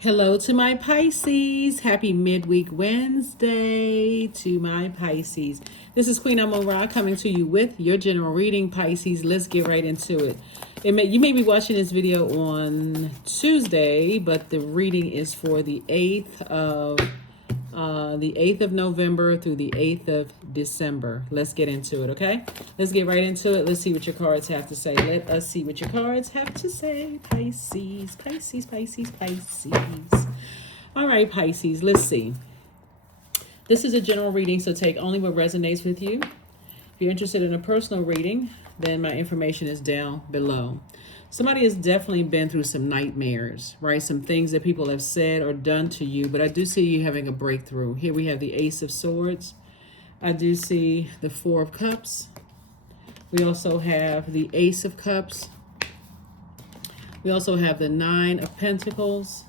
Hello to my Pisces. Happy midweek Wednesday to my Pisces. This is Queen Amun Ra coming to you with your general reading, Pisces. Let's get right into it. You may be watching this video on Tuesday, but the reading is for the 8th of November through the 8th of December. Let's get into it, okay? Let's get right into it. Let's see what your cards have to say. Let us see what your cards have to say. Pisces, Pisces, Pisces, Pisces. All right, Pisces, let's see. This is a general reading, so take only what resonates with you. If you're interested in a personal reading, then my information is down below. Somebody has definitely been through some nightmares, right? Some things that people have said or done to you, but I do see you having a breakthrough. Here we have the Ace of Swords. I do see the Four of Cups. We also have the Ace of Cups. We also have the Nine of Pentacles.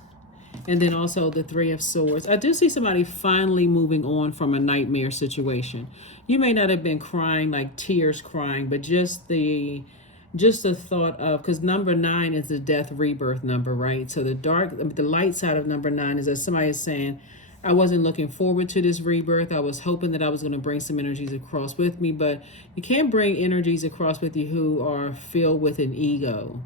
And then also the Three of Swords. I do see somebody finally moving on from a nightmare situation. You may not have been crying, like tears crying, but just the thought of, because number 9 is the death rebirth number, right? So the light side of number 9 is that somebody is saying, I wasn't looking forward to this rebirth. I was hoping that I was going to bring some energies across with me, but you can't bring energies across with you who are filled with an ego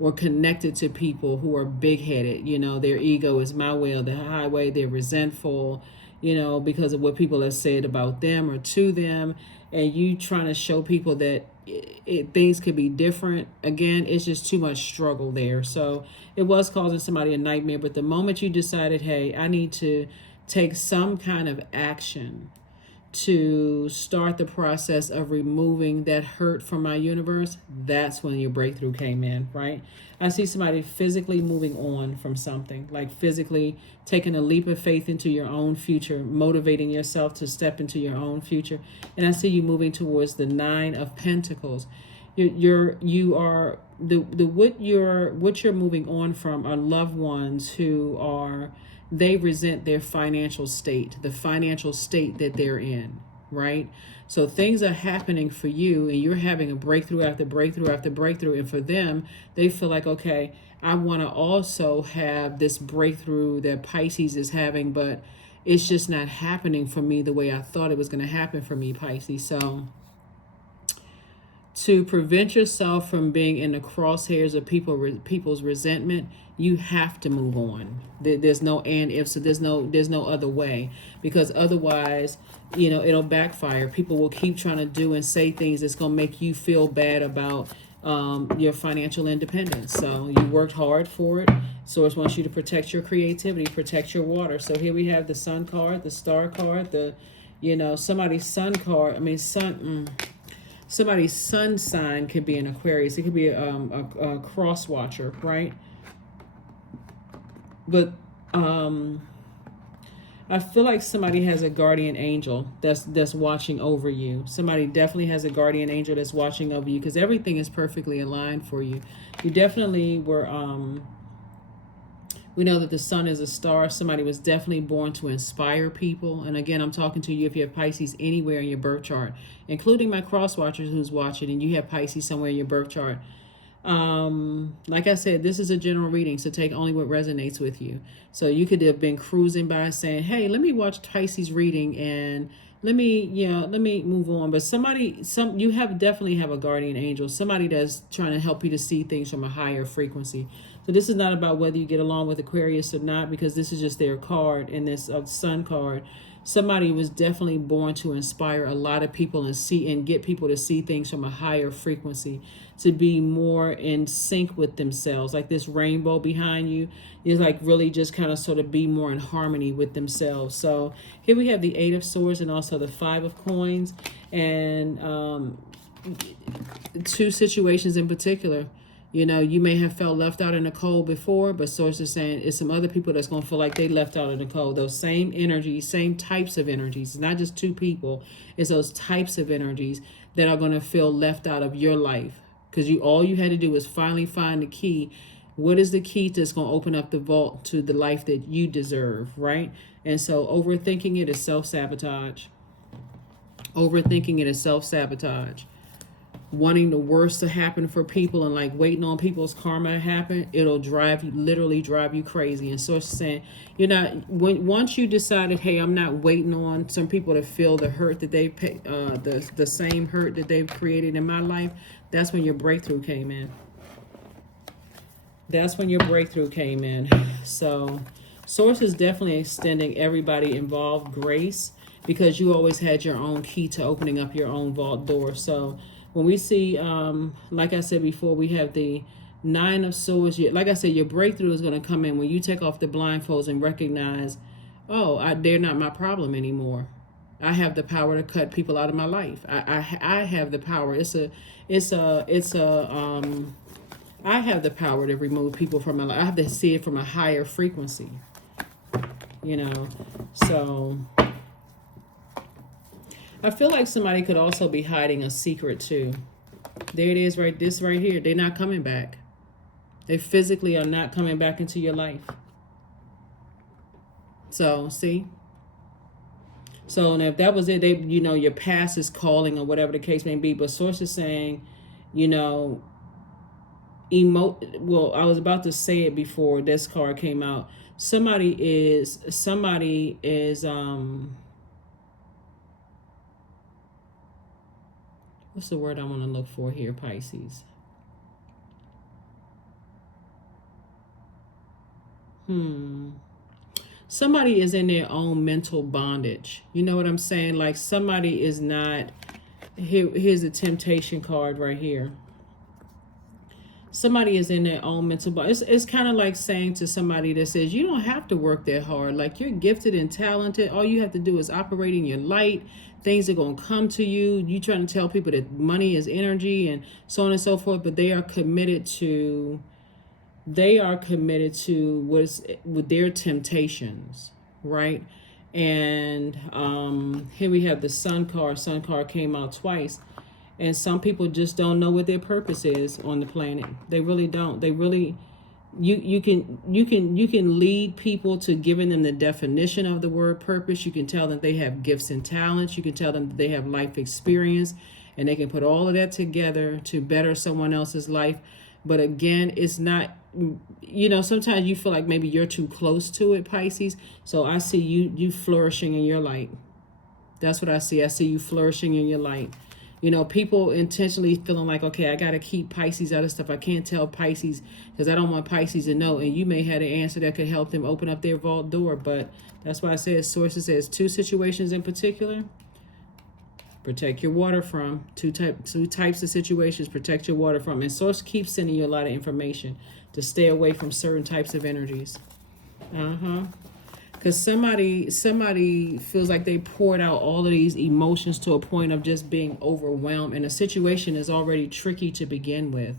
or connected to people who are big-headed. You know, their ego is my way or the highway. They're resentful, you know, because of what people have said about them or to them. And you trying to show people that things could be different. Again, it's just too much struggle there. So it was causing somebody a nightmare. But the moment you decided, hey, I need to take some kind of action to start the process of removing that hurt from my universe, that's when your breakthrough came in, right? I see somebody physically moving on from something, like physically taking a leap of faith into your own future, motivating yourself to step into your own future. And I see you moving towards the Nine of Pentacles. What you're moving on from are loved ones who are, they resent their financial state, the financial state that they're in, right? So things are happening for you and you're having a breakthrough after breakthrough after breakthrough. And for them, they feel like, okay, I want to also have this breakthrough that Pisces is having, but it's just not happening for me the way I thought it was going to happen for me, Pisces. So to prevent yourself from being in the crosshairs of people's resentment, you have to move on. There's no and if, so there's no other way, because otherwise, you know, it'll backfire. People will keep trying to do and say things that's going to make you feel bad about your financial independence. So you worked hard for it. Source wants you to protect your creativity, protect your water. So here we have the Sun card, the Star card, somebody's Sun card. Somebody's sun sign could be an Aquarius. It could be a cross watcher, right? But I feel like somebody has a guardian angel that's watching over you. Somebody definitely has a guardian angel that's watching over you, because everything is perfectly aligned for you. You definitely were we know that the sun is a star. Somebody was definitely born to inspire people. And again, I'm talking to you if you have Pisces anywhere in your birth chart, including my cross watchers who's watching and you have Pisces somewhere in your birth chart. Like I said, this is a general reading, so take only what resonates with you. So you could have been cruising by saying, hey, let me watch Pisces reading and let me move on. But you definitely have a guardian angel, somebody that's trying to help you to see things from a higher frequency. So this is not about whether you get along with Aquarius or not, because this is just their card, and this Sun card. Somebody was definitely born to inspire a lot of people and get people to see things from a higher frequency, to be more in sync with themselves. Like this rainbow behind you is like really just kind of sort of be more in harmony with themselves. So here we have the Eight of Swords and also the Five of Coins, and two situations in particular. You know, you may have felt left out in the cold before, but source is saying it's some other people that's going to feel like they left out in the cold. Those same energies, same types of energies. It's not just two people. It's those types of energies that are going to feel left out of your life. Because all you had to do was finally find the key. What is the key that's going to open up the vault to the life that you deserve, right? And so overthinking it is self-sabotage. Overthinking it is self-sabotage. wanting the worst to happen for people and like waiting on people's karma to happen, it'll literally drive you crazy. And so it's saying, you're not, once you decided, hey, I'm not waiting on some people to feel the hurt that they pay, the same hurt that they've created in my life, that's when your breakthrough came in. That's when your breakthrough came in. So Source is definitely extending everybody involved grace, because you always had your own key to opening up your own vault door. So when we see, like I said before, we have the Nine of Swords. Like I said, your breakthrough is going to come in when you take off the blindfolds and recognize, oh, they're not my problem anymore. I have the power to cut people out of my life. I have the power. I have the power to remove people from my life. I have to see it from a higher frequency, so I feel like somebody could also be hiding a secret too. There it is, right? This right here. They're not coming back. They physically are not coming back into your life. So, see? So, and if that was it, your past is calling or whatever the case may be. But Source is saying, well, I was about to say it before this card came out. Somebody is what's the word I want to look for here, Pisces? Somebody is in their own mental bondage. You know what I'm saying? Like somebody is not, here's a temptation card right here. Somebody is in their own mental bondage. It's kind of like saying to somebody that says, you don't have to work that hard. Like you're gifted and talented. All you have to do is operate in your light. Things are going to come to you. You trying to tell people that money is energy and so on and so forth, but they are committed to what's with their temptations, right? And here we have the Sun card. Sun card came out twice. And some people just don't know what their purpose is on the planet. They really don't. They really, you can lead people to giving them the definition of the word purpose. You can tell them they have gifts and talents. You can tell them they have life experience, and they can put all of that together to better someone else's life. But again, it's not, sometimes you feel like maybe you're too close to it, Pisces. So I see you flourishing in your light. That's what I see. I see you flourishing in your light. People intentionally feeling like, okay, I got to keep Pisces out of stuff. I can't tell Pisces because I don't want Pisces to know. And you may have the answer that could help them open up their vault door. But that's why I said, Sources says 2 situations in particular. Protect your water from. Two types of situations, protect your water from. And Source keeps sending you a lot of information to stay away from certain types of energies. Because somebody feels like they poured out all of these emotions to a point of just being overwhelmed, and the situation is already tricky to begin with.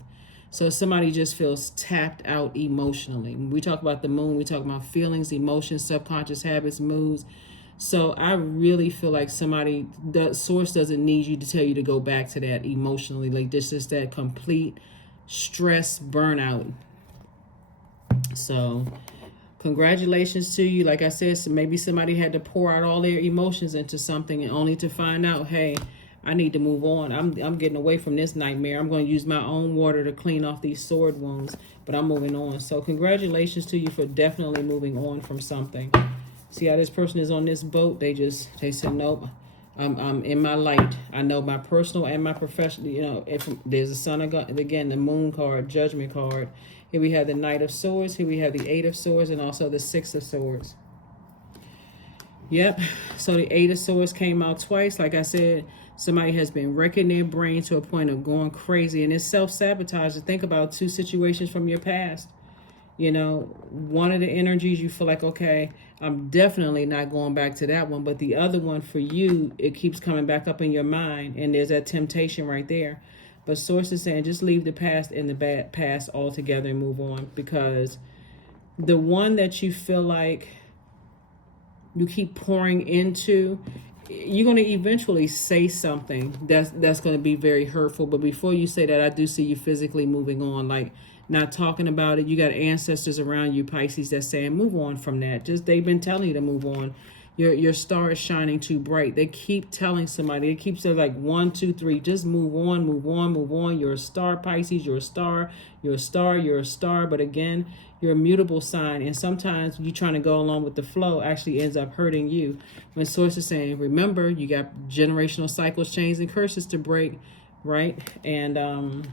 So somebody just feels tapped out emotionally. When we talk about the moon, we talk about feelings, emotions, subconscious habits, moods. So I really feel like the Source doesn't need you to tell you to go back to that emotionally. Like this is that complete stress burnout. So congratulations to you. Like I said, so maybe somebody had to pour out all their emotions into something and only to find out, hey, I need to move on. I'm getting away from this nightmare. I'm going to use my own water to clean off these sword wounds, but I'm moving on. So congratulations to you for definitely moving on from something. See how this person is on this boat? They said, nope, I'm in my light. I know my personal and my professional, if there's a sun, again, the moon card, judgment card. Here we have the Knight of Swords. Here we have the 8 of Swords and also the 6 of Swords. Yep. So the 8 of Swords came out twice. Like I said, somebody has been wrecking their brain to a point of going crazy. And it's self-sabotage to think about 2 situations from your past. One of the energies you feel like, okay, I'm definitely not going back to that one. But the other one for you, it keeps coming back up in your mind. And there's that temptation right there. But Source is saying just leave the past in the bad past altogether and move on, because the one that you feel like you keep pouring into, you're going to eventually say something that's going to be very hurtful. But before you say that, I do see you physically moving on, like not talking about it. You got ancestors around you, Pisces, that's saying move on from that. Just they've been telling you to move on. Your star is shining too bright. They keep telling somebody, they keep saying like 1, 2, 3, just move on, move on, move on. You're a star, Pisces, you're a star, you're a star, you're a star. But again, you're a mutable sign. And sometimes you trying to go along with the flow actually ends up hurting you. When Source is saying, remember, you got generational cycles, chains, and curses to break, right? And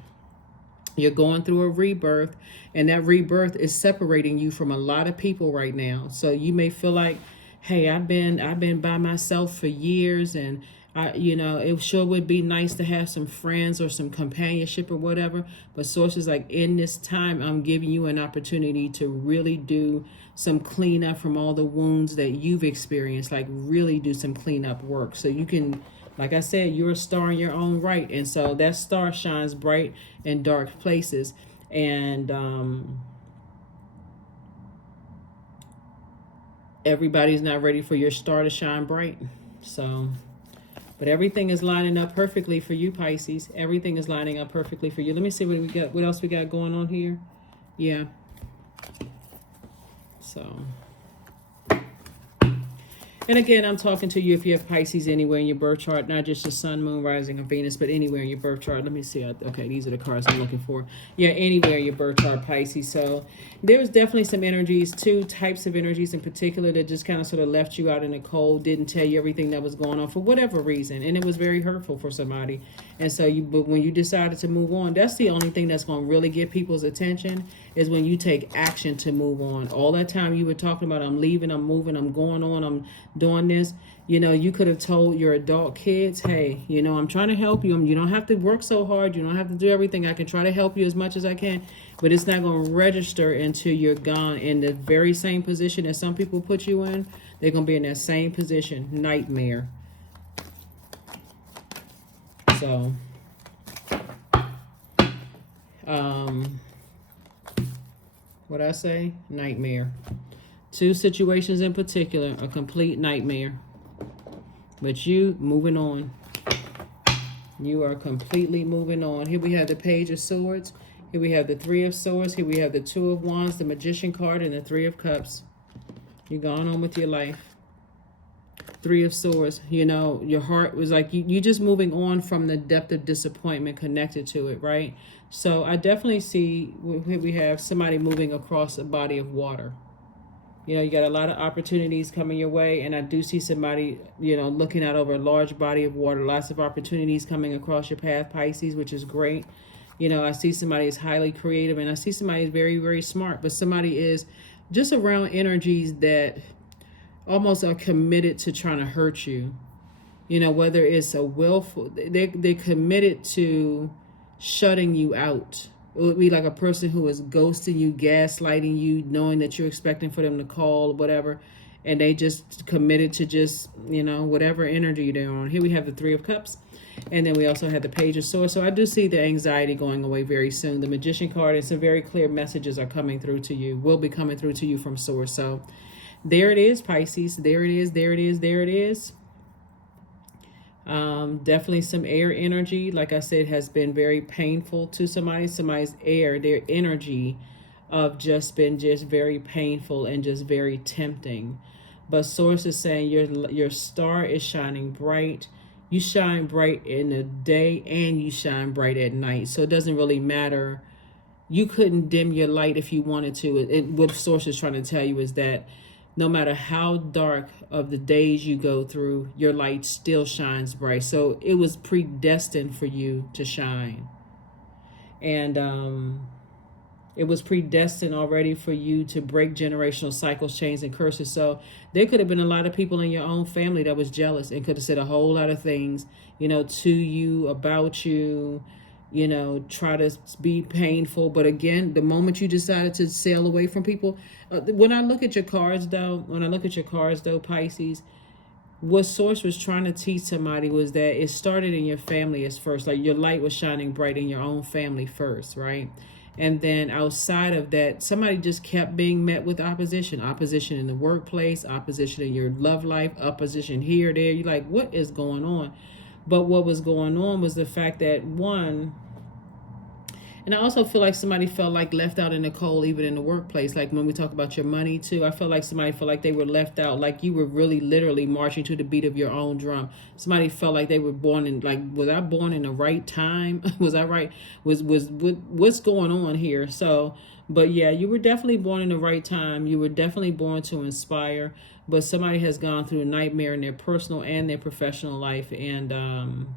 you're going through a rebirth, and that rebirth is separating you from a lot of people right now. So you may feel like, hey, I've been by myself for years, and it sure would be nice to have some friends or some companionship or whatever. But Source is like, in this time, I'm giving you an opportunity to really do some cleanup from all the wounds that you've experienced, like really do some cleanup work. So you can, like I said, you're a star in your own right. And so that star shines bright in dark places. And everybody's not ready for your star to shine bright. So, but everything is lining up perfectly for you, Pisces. Everything is lining up perfectly for you. Let me see what we got. What else we got going on here? Yeah. So, and again, I'm talking to you if you have Pisces anywhere in your birth chart, not just your sun, moon, rising, or Venus, but anywhere in your birth chart. Let me see. Okay, these are the cards I'm looking for. Yeah, anywhere in your birth chart, Pisces. So there's definitely some energies, 2 types of energies in particular, that just kind of sort of left you out in the cold, didn't tell you everything that was going on for whatever reason, and it was very hurtful for somebody. And so but when you decided to move on, that's the only thing that's going to really get people's attention, is when you take action to move on. All that time you were talking about, I'm leaving, I'm moving, I'm going on, I'm doing this, you could have told your adult kids, hey, I'm trying to help you. You don't have to work so hard. You don't have to do everything. I can try to help you as much as I can, but it's not going to register until you're gone in the very same position that some people put you in. They're going to be in that same position. Nightmare. So, what I say? Nightmare. 2 situations in particular, a complete nightmare. But you moving on. You are completely moving on. Here we have the Page of Swords. Here we have the 3 of Swords. Here we have the 2 of Wands, the Magician card, and the 3 of Cups. You're going on with your life. 3 of Swords. Your heart was like, you just moving on from the depth of disappointment connected to it, right? So I definitely see, here we have somebody moving across a body of water. You got a lot of opportunities coming your way, and I do see somebody, looking out over a large body of water. Lots of opportunities coming across your path, Pisces, which is great. I see somebody is highly creative, and I see somebody is very, very smart, but somebody is just around energies that almost are committed to trying to hurt you. Whether it's a willful, they're committed to shutting you out. It would be like a person who is ghosting you, gaslighting you, knowing that you're expecting for them to call or whatever, and they just committed to just, whatever energy they're on. Here we have the 3 of Cups, and then we also have the Page of Swords. So I do see the anxiety going away very soon. The Magician card and some very clear messages are coming through to you, will be coming through to you from Source. So there it is, Pisces. There it is, there it is, there it is. Definitely some air energy, like I said, has been very painful to somebody's air, their energy of just been just very painful and just very tempting. But Source is saying your star is shining bright. You shine bright in the day and you shine bright at night. So it doesn't really matter. You couldn't dim your light if you wanted to. What Source is trying to tell you is that no matter how dark of the days you go through, your light still shines bright. So it was predestined for you to shine. And it was predestined already for you to break generational cycles, chains, and curses. So there could have been a lot of people in your own family that was jealous and could have said a whole lot of things, to you, about you, try to be painful. But again, the moment you decided to sail away from people, when I look at your cards though, Pisces, what Source was trying to teach somebody was that it started in your family as first. Like your light was shining bright in your own family first, right? And then outside of that, somebody just kept being met with opposition in the workplace, opposition in your love life, opposition here, there. You're like, what is going on? But what was going on was the fact that, one, And I also feel like somebody felt like left out in the cold, even in the workplace. Like when we talk about your money too, I feel like somebody felt like they were left out, like you were really literally marching to the beat of your own drum. Somebody felt like they were born in, like, was I born in the right time? Was I right? What's going on here? So, but yeah, you were definitely born in the right time. You were definitely born to inspire. But somebody has gone through a nightmare in their personal and their professional life, and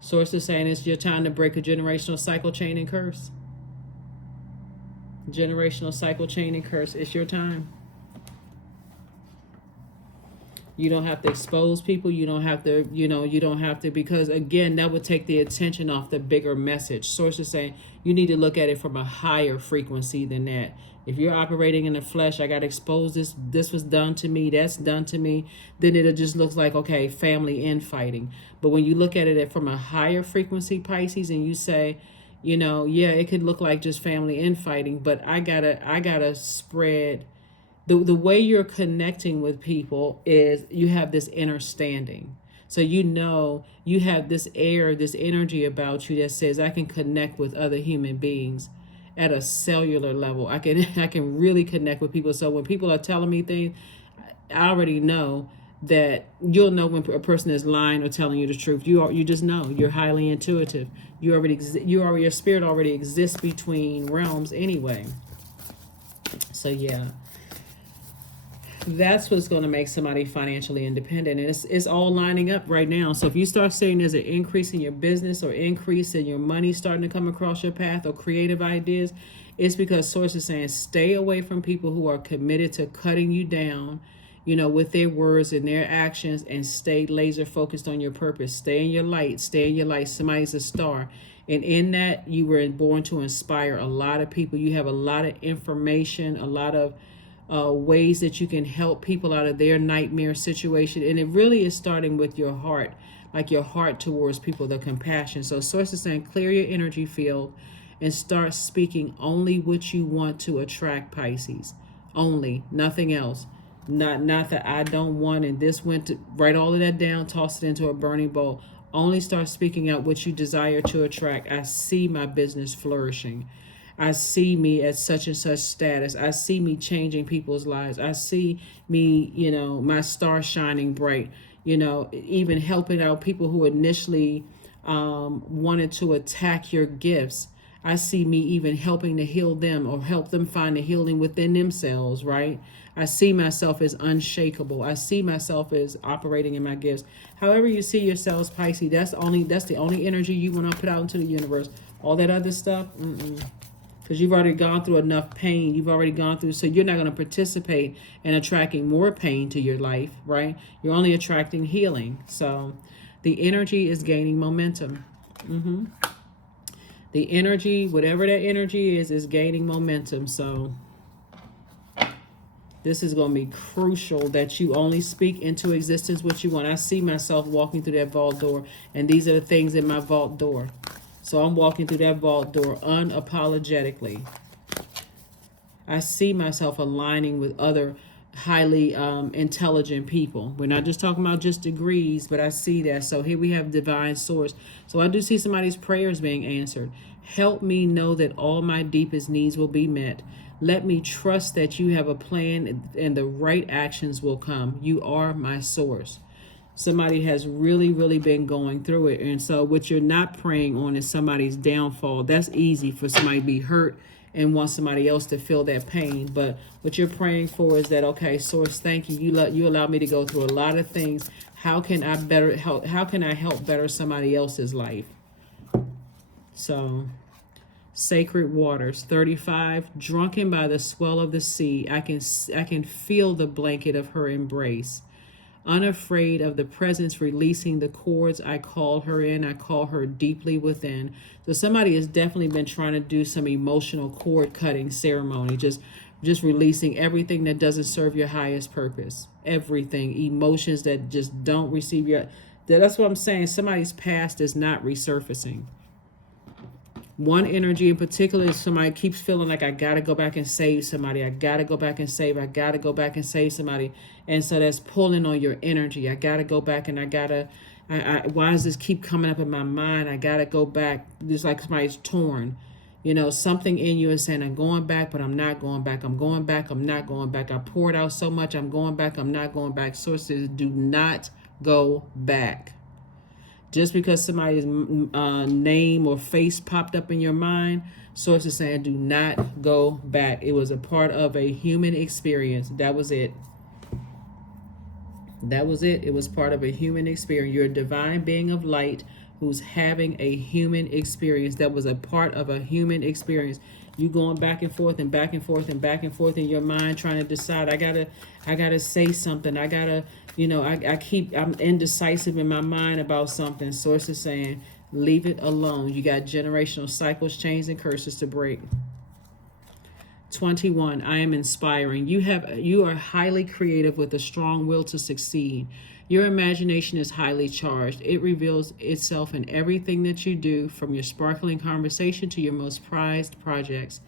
Source is saying it's your time to break a generational cycle, chain, and curse. Generational cycle, chain, and curse. It's your time. You don't have to expose people. You don't have to, you don't have to, because again, that would take the attention off the bigger message. Source is saying you need to look at it from a higher frequency than that. If you're operating in the flesh, I got to expose this. This was done to me. That's done to me. Then it just looks like, okay, family infighting. But when you look at it from a higher frequency, Pisces, and you say, yeah, it could look like just family infighting, but I gotta spread. The way you're connecting with people is you have this understanding. So you have this air, this energy about you that says I can connect with other human beings at a cellular level. I can really connect with people. So when people are telling me things, I already know that you'll know when a person is lying or telling you the truth. You just know. You're highly intuitive. Your spirit already exists between realms anyway. So yeah. That's what's going to make somebody financially independent. And it's all lining up right now. So if you start seeing there's an increase in your business or increase in your money starting to come across your path or creative ideas, it's because Source is saying stay away from people who are committed to cutting you down, with their words and their actions, and stay laser focused on your purpose. Stay in your light. Stay in your light. Somebody's a star. And in that, you were born to inspire a lot of people. You have a lot of information, a lot of ways that you can help people out of their nightmare situation. And it really is starting with your heart, like your heart towards people, the compassion. So Source is saying clear your energy field and start speaking only what you want to attract, Pisces. Only, nothing else. Not that I don't want, and this went to, write all of that down, toss it into a burning bowl. Only start speaking out what you desire to attract. I see my business flourishing. I see me at such and such status. I see me changing people's lives. I see me, my star shining bright, even helping out people who initially wanted to attack your gifts. I see me even helping to heal them or help them find the healing within themselves, right? I see myself as unshakable. I see myself as operating in my gifts. However you see yourselves, Pisces, that's the only energy you want to put out into the universe. All that other stuff, because you've already gone through enough pain. You've already gone through, so you're not going to participate in attracting more pain to your life, right? You're only attracting healing. So the energy is gaining momentum. The energy, whatever that energy is gaining momentum. So this is going to be crucial that you only speak into existence what you want. I see myself walking through that vault door, and these are the things in my vault door. So I'm walking through that vault door unapologetically. I see myself aligning with other highly intelligent people. We're not just talking about just degrees, but I see that. So here we have divine source. So I do see somebody's prayers being answered. Help me know that all my deepest needs will be met. Let me trust that you have a plan and the right actions will come. You are my source. Somebody has really, really been going through it. And so what you're not praying on is somebody's downfall. That's easy for somebody to be hurt and want somebody else to feel that pain. But what you're praying for is that, okay, source, thank you. You allow me to go through a lot of things. How can I better help? How can I help better somebody else's life? So sacred waters, 35, drunken by the swell of the sea. I can feel the blanket of her embrace. Unafraid of the presence releasing the cords I call her in, I call her deeply within. So somebody has definitely been trying to do some emotional cord cutting ceremony, just releasing everything that doesn't serve your highest purpose, everything, emotions that just don't receive your, that's what I'm saying. Somebody's past is not resurfacing. One energy in particular is somebody keeps feeling like I got to go back and save somebody. I got to go back and save. I got to go back and save somebody. And so that's pulling on your energy. I got to go back and I got Why does this keep coming up in my mind? I gotta go back. Just like somebody's torn. You know, something in you is saying, I'm going back, but I'm not going back. I'm going back, I'm not going back. I poured out so much, I'm going back, I'm not going back. Sources, do not go back. Just because somebody's name or face popped up in your mind, sources saying, do not go back. It was a part of a human experience. That was it. That was it. It was part of a human experience. You're a divine being of light who's having a human experience. That was a part of a human experience. You going back and forth and back and forth and back and forth in your mind, trying to decide, I gotta say something. I gotta, I'm indecisive in my mind about something. Sources saying, leave it alone. You got generational cycles, chains, and curses to break. 21, I am inspiring. You are highly creative with a strong will to succeed. Your imagination is highly charged. It reveals itself in everything that you do, from your sparkling conversation to your most prized projects.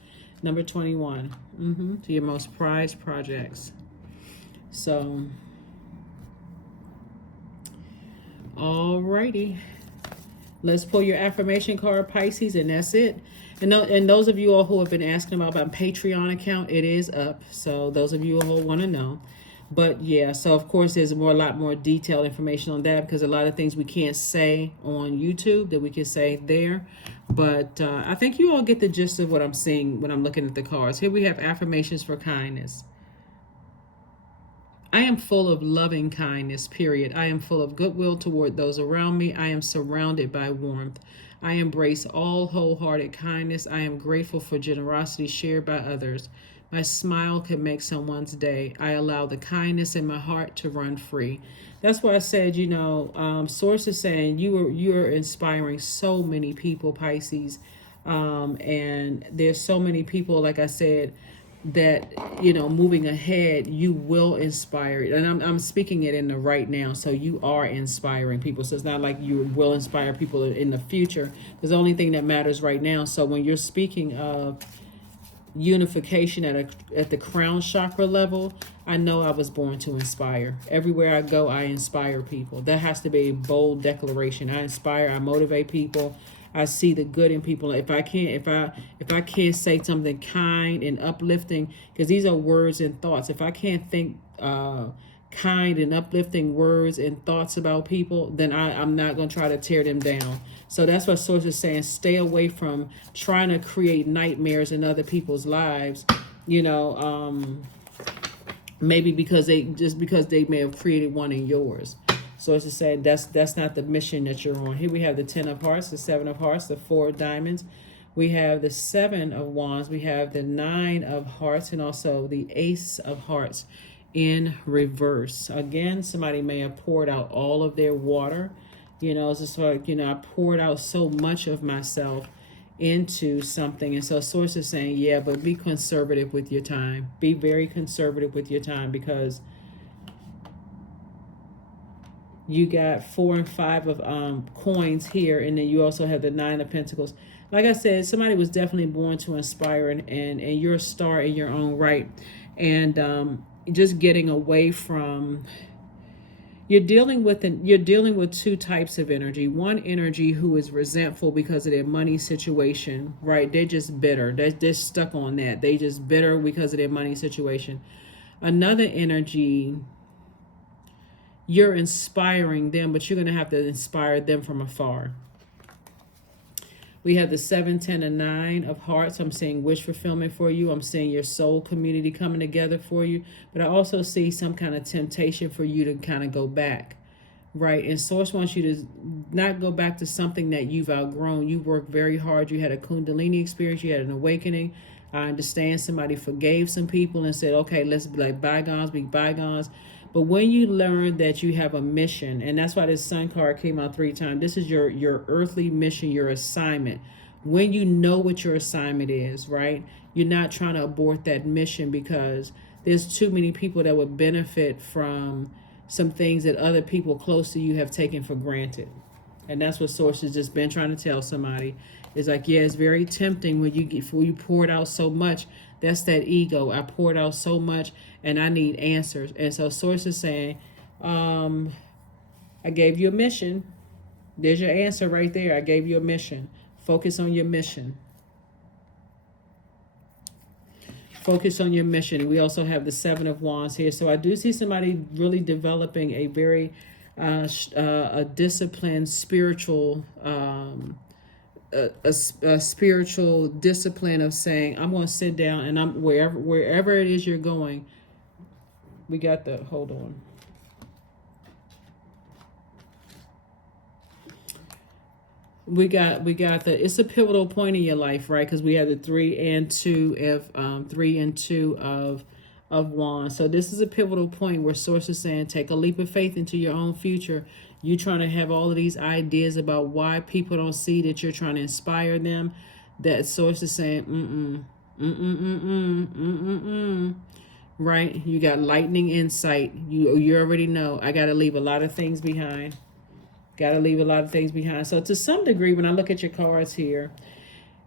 Number 21, to your most prized projects. So, alrighty. Let's pull your affirmation card, Pisces, and that's it. And those of you all who have been asking about my Patreon account, it is up. So those of you who want to know. But yeah, so of course there's a lot more detailed information on that, because a lot of things we can't say on YouTube that we can say there. But I think you all get the gist of what I'm seeing when I'm looking at the cards. Here we have affirmations for kindness. I am full of loving kindness, period. I am full of goodwill toward those around me. I am surrounded by warmth. I embrace all wholehearted kindness. I am grateful for generosity shared by others. My smile can make someone's day. I allow the kindness in my heart to run free. That's why I said, Source is saying you're inspiring so many people, Pisces. And there's so many people, like I said, that moving ahead, you will inspire, and I'm speaking it in the right now. So you are inspiring people. So it's not like you will inspire people in the future. There's the only thing that matters right now. So when you're speaking of unification at the crown chakra level, I know I was born to inspire. Everywhere I go, I inspire people. That has to be a bold declaration. I inspire, I motivate people. I see the good in people. If I can't say something kind and uplifting, because these are words and thoughts. If I can't think kind and uplifting words and thoughts about people, then I'm not going to try to tear them down. So that's what Source is saying. Stay away from trying to create nightmares in other people's lives. Maybe because they may have created one in yours. So it's to say that's not the mission that you're on. Here we have the 10 of hearts, the 7 of hearts, the 4 of diamonds. We have the 7 of wands. We have the 9 of hearts, and also the ace of hearts in reverse. Again, somebody may have poured out all of their water. It's just like, I poured out so much of myself into something. And so Source is saying, yeah, but be conservative with your time. Be very conservative with your time, because you got 4 and 5 of coins here, and then you also have the 9 of pentacles. Like I said, somebody was definitely born to inspire, and you're a star in your own right. And just getting away from, you're dealing with 2 types of energy. One energy who is resentful because of their money situation, right? They're just bitter. They're stuck on that. They just bitter because of their money situation. Another energy, you're inspiring them, but you're going to have to inspire them from afar. We have the 7, 10, and 9 of hearts. I'm seeing wish fulfillment for you. I'm seeing your soul community coming together for you. But I also see some kind of temptation for you to kind of go back, right? And Source wants you to not go back to something that you've outgrown. You worked very hard. You had a Kundalini experience. You had an awakening. I understand somebody forgave some people and said, okay, let's be like bygones, be bygones. But when you learn that you have a mission, and that's why this Sun card came out 3 times. This is your earthly mission, your assignment. When you know what your assignment is, right? You're not trying to abort that mission, because there's too many people that would benefit from some things that other people close to you have taken for granted. And that's what Source has just been trying to tell somebody. It's like, yeah, it's very tempting when you poured out so much. That's that ego. I poured out so much and I need answers. And so Source is saying, I gave you a mission. There's your answer right there. I gave you a mission. Focus on your mission. Focus on your mission. We also have the Seven of Wands here. So I do see somebody really developing a very a disciplined spiritual a spiritual discipline of saying, I'm going to sit down and I'm wherever it is you're going. We got the, hold on. We got the, it's a pivotal point in your life, right? Because we have the 3 and 2 of 3 and 2 of wands. So this is a pivotal point where source is saying, take a leap of faith into your own future. You trying to have all of these ideas about why people don't see that you're trying to inspire them. That source is saying, right? You got lightning insight. You already know. I got to leave a lot of things behind. Got to leave a lot of things behind. So to some degree, when I look at your cards here,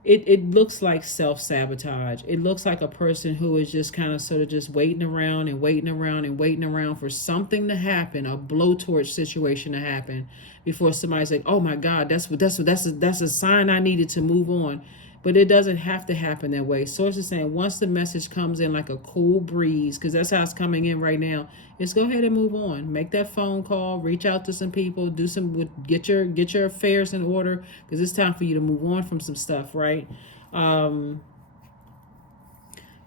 it looks like self-sabotage. It looks like a person who is just kind of sort of just waiting around and waiting around and waiting around for something to happen, a blowtorch situation to happen before somebody's like, oh my God, that's a sign I needed to move on. But it doesn't have to happen that way. Source is saying once the message comes in like a cool breeze, because that's how it's coming in right now, is go ahead and move on. Make that phone call, reach out to some people, get your affairs in order, because it's time for you to move on from some stuff, right?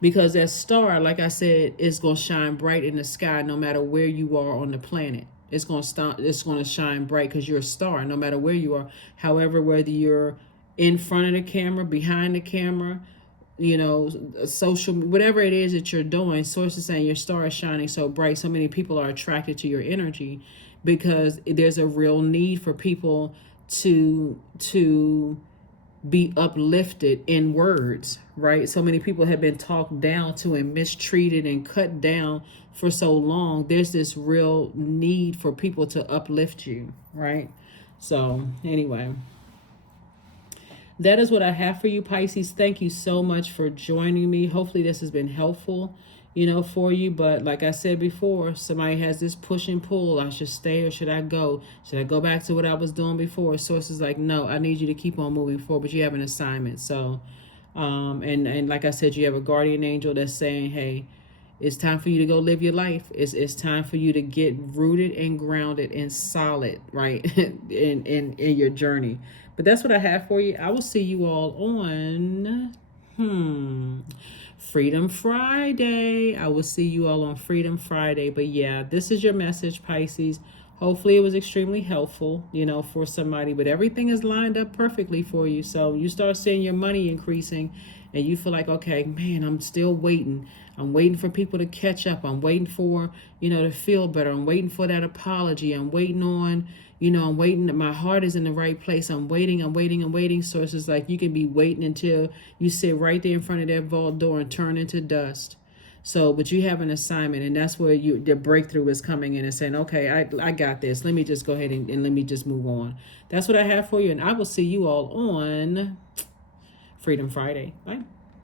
Because that star, like I said, is going to shine bright in the sky no matter where you are on the planet. It's going to shine bright because you're a star no matter where you are. However, whether you're in front of the camera, behind the camera, social, whatever it is that you're doing, source is saying your star is shining so bright. So many people are attracted to your energy because there's a real need for people to be uplifted in words, right? So many people have been talked down to and mistreated and cut down for so long. There's this real need for people to uplift you, right? So anyway, that is what I have for you, Pisces. Thank you so much for joining me. Hopefully this has been helpful, for you. But like I said before, somebody has this push and pull. I should stay or should I go? Should I go back to what I was doing before? Source is like, no, I need you to keep on moving forward, but you have an assignment. So, and like I said, you have a guardian angel that's saying, hey, it's time for you to go live your life. It's time for you to get rooted and grounded and solid, right, in your journey. But that's what I have for you. I will see you all on Freedom Friday. I will see you all on Freedom Friday. But yeah, this is your message, Pisces. Hopefully it was extremely helpful, for somebody. But everything is lined up perfectly for you. So you start seeing your money increasing and you feel like, okay, man, I'm still waiting. I'm waiting for people to catch up. I'm waiting for, to feel better. I'm waiting for that apology. I'm waiting on, I'm waiting. My heart is in the right place. I'm waiting. Sources like you can be waiting until you sit right there in front of that vault door and turn into dust. So, but you have an assignment, and that's where the breakthrough is coming in and saying, okay, I got this. Let me just go ahead and let me just move on. That's what I have for you, and I will see you all on Freedom Friday. Bye.